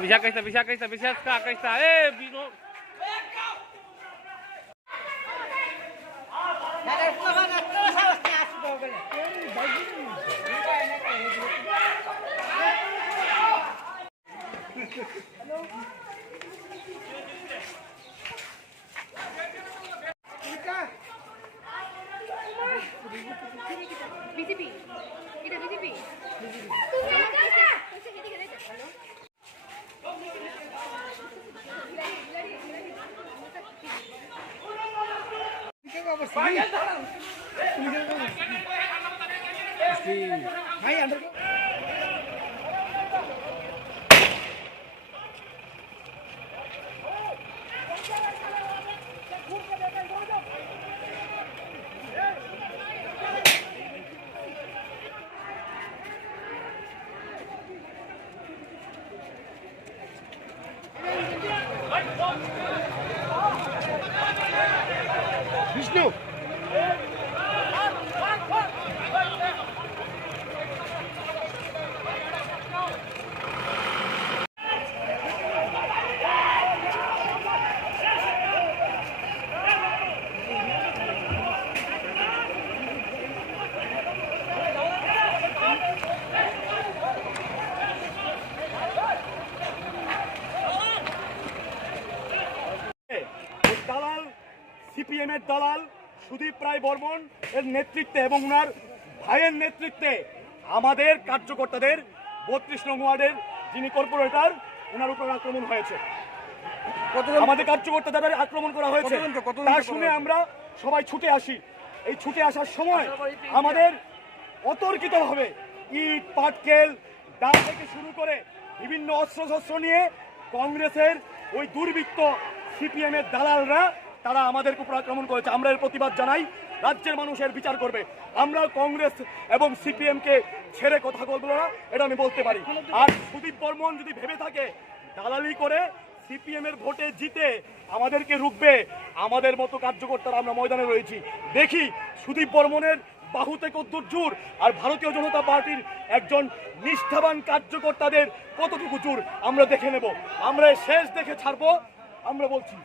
Bisa. Bino. BJP. Kita BJP. Vishnu. CPM এর দালাল সুদীপ রায় বর্মন এর নেতৃত্বে এবং ওনার ভাইয়ের নেতৃত্বে আমাদের কার্যকর্তাদের ৩২ নং ওয়ার্ডের যিনি কর্পোরেটর ওনার উপর আক্রমণ হয়েছে। আমাদের কার্যকর্তা যাদের আক্রমণ করা হয়েছে তা শুনে আমরা সবাই ছুটে আসি। এই ছুটে আসার সময় আমাদের অতর্কিতভাবে ইট পাটকেল দা থেকে শুরু করে বিভিন্ন অস্ত্রশস্ত্র নিয়ে কংগ্রেসের ওই দুর্বৃত্ত সিপিএম এর দালালরা তারা আমাদের উপর আক্রমণ করেছে। আমরা এর প্রতিবাদ জানাই। রাজ্যের মানুষের বিচার করবে। আমরা কংগ্রেস এবং সিপিএম কে ছেড়ে কথা বলবো না, এটা আমি বলতে পারি। আর সুদীপ বর্মন যদি ভেবে থাকে দালালি করে সিপিএম এর ভোটে জিতে আমাদেরকে রুখবে, আমাদের মতো কার্যকর্তারা আমরা ময়দানে রয়েছি। দেখি সুদীপ বর্মনের বাহুতে কতদূর জোর আর ভারতীয় জনতা পার্টির একজন নিষ্ঠাবান কার্যকর্তাদের কতটুকু জোর আমরা দেখে নেব। আমরা শেষ দেখে ছাড়বো, আমরা বলছি।